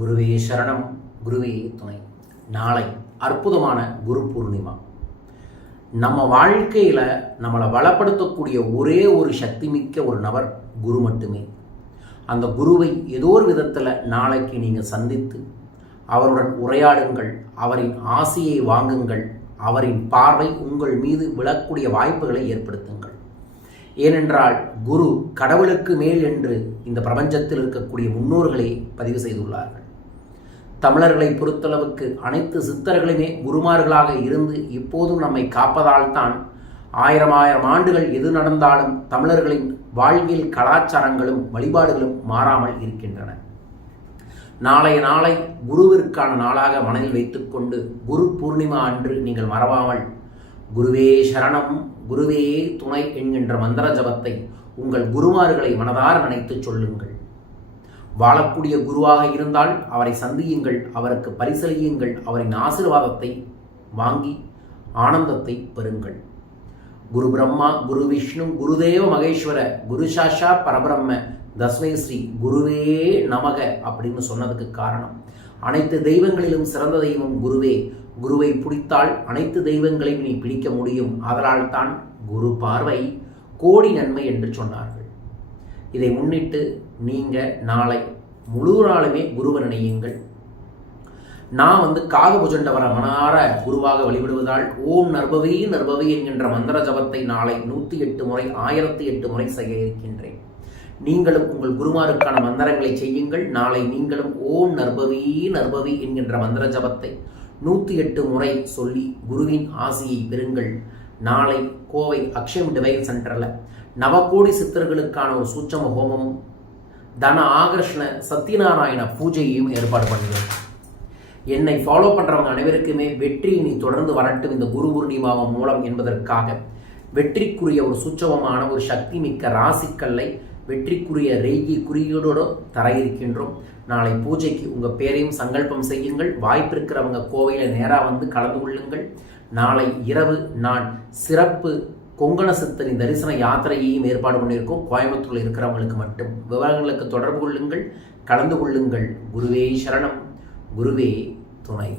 குருவே சரணம். குருவே துணை. நாளை அற்புதமான குரு பூர்ணிமா. நம்ம வாழ்க்கையில் நம்மளை வளப்படுத்தக்கூடிய ஒரே ஒரு சக்தி மிக்க ஒரு நபர் குரு மட்டுமே. அந்த குருவை ஏதோ ஒரு விதத்தில் நாளைக்கு நீங்கள் சந்தித்து அவருடன் உரையாடுங்கள் அவரின் ஆசையை வாங்குங்கள் அவரின் பார்வை உங்கள் மீது விழக்கூடிய வாய்ப்புகளை ஏற்படுத்துங்கள். ஏனென்றால் குரு கடவுளுக்கு மேல் என்று இந்த பிரபஞ்சத்தில் இருக்கக்கூடிய முன்னோர்களை பதிவு செய்துள்ளார்கள். தமிழர்களை பொறுத்தளவுக்கு அனைத்து சித்தர்களுமே குருமார்களாக இருந்து இப்போதும் நம்மை காப்பதால் தான் ஆயிரம் ஆயிரம் ஆண்டுகள் எது நடந்தாலும் தமிழர்களின் வாழ்வியல் கலாச்சாரங்களும் வழிபாடுகளும் மாறாமல் இருக்கின்றன. நாளைய நாளை குருவிற்கான நாளாக மனதில் வைத்துக்கொண்டு குரு பூர்ணிமா அன்று நீங்கள் மறவாமல் குருவே சரணம். குருவே துணை என்கின்ற மந்திர ஜபத்தை உங்கள் குருமார்களை மனதார நினைத்து சொல்லுங்கள். வாழக்கூடிய குருவாக இருந்தால் அவரை சந்தியுங்கள் அவருக்கு பரிசலியுங்கள் அவரின் ஆசிர்வாதத்தை வாங்கி ஆனந்தத்தை பெறுங்கள். குரு பிரம்மா குரு விஷ்ணு குருதேவ மகேஸ்வர குரு சாஷா பரபிரம்ம தஸ்மை ஸ்ரீ குருவே நமக அப்படின்னு சொன்னதுக்கு காரணம். அனைத்து தெய்வங்களிலும் சிறந்த தெய்வம் குருவே. குருவை பிடித்தால் அனைத்து தெய்வங்களையும் நீ பிடிக்க முடியும். அதனால் தான் குரு பார்வை கோடி நன்மை என்று சொன்னார்கள். இதை முன்னிட்டு நீங்கள் நாளை முழு நாளுமே குருவை நினையுங்கள். நான் வந்து காகபுஜண்டவர மனார குருவாக வழிபடுவதால் ஓம் நர்பவே நர்பவே என்கின்ற மந்திர ஜபத்தை நாளை நூற்றி எட்டு முறை ஆயிரத்தி எட்டு முறை செய்ய இருக்கின்றேன். நீங்களும் உங்கள் குருமாருக்கான மந்திரங்களை செய்யுங்கள். நாளை நீங்களும் ஓம் நர்பவி நர்பவி என்கின்ற மந்திர ஜபத்தை நூற்றி எட்டு முறை சொல்லி குருவின் ஆசையை பெறுங்கள். நாளை கோவை அக்ஷயம் டிவைன் சென்டரில் நவகோடி சித்தர்களுக்கான ஒரு சூட்சம ஹோமமும் தன ஆகர்ஷண சத்யநாராயண பூஜையையும் ஏற்பாடு பண்ணுகிறோம். என்னை ஃபாலோ பண்ணுறவங்க அனைவருக்குமே வெற்றி நீ தொடர்ந்து வரட்டும் இந்த குரு பூர்ணிமாவம் மூலம் என்பதற்காக வெற்றிக்குரிய ஒரு சுச்சவமான ஒரு சக்தி மிக்க ராசிக்கல்லை வெற்றிக்குரிய ரெய்கி குறியீடோடு தர இருக்கின்றோம் நாளை பூஜைக்கு உங்கள் பேரையும் சங்கல்பம் செய்யுங்கள். வாய்ப்பிருக்கிறவங்க கோவையில் நேராக வந்து கலந்து கொள்ளுங்கள். நாளை இரவு நான் சிறப்பு கொங்கண சித்தரின் தரிசன யாத்திரையையும் ஏற்பாடு பண்ணியிருக்கோம். கோயம்புத்தூரில் இருக்கிறவங்களுக்கு மட்டும். விவரங்களுக்கு தொடர்பு கொள்ளுங்கள். கலந்து கொள்ளுங்கள். குருவே சரணம். குருவே துணை.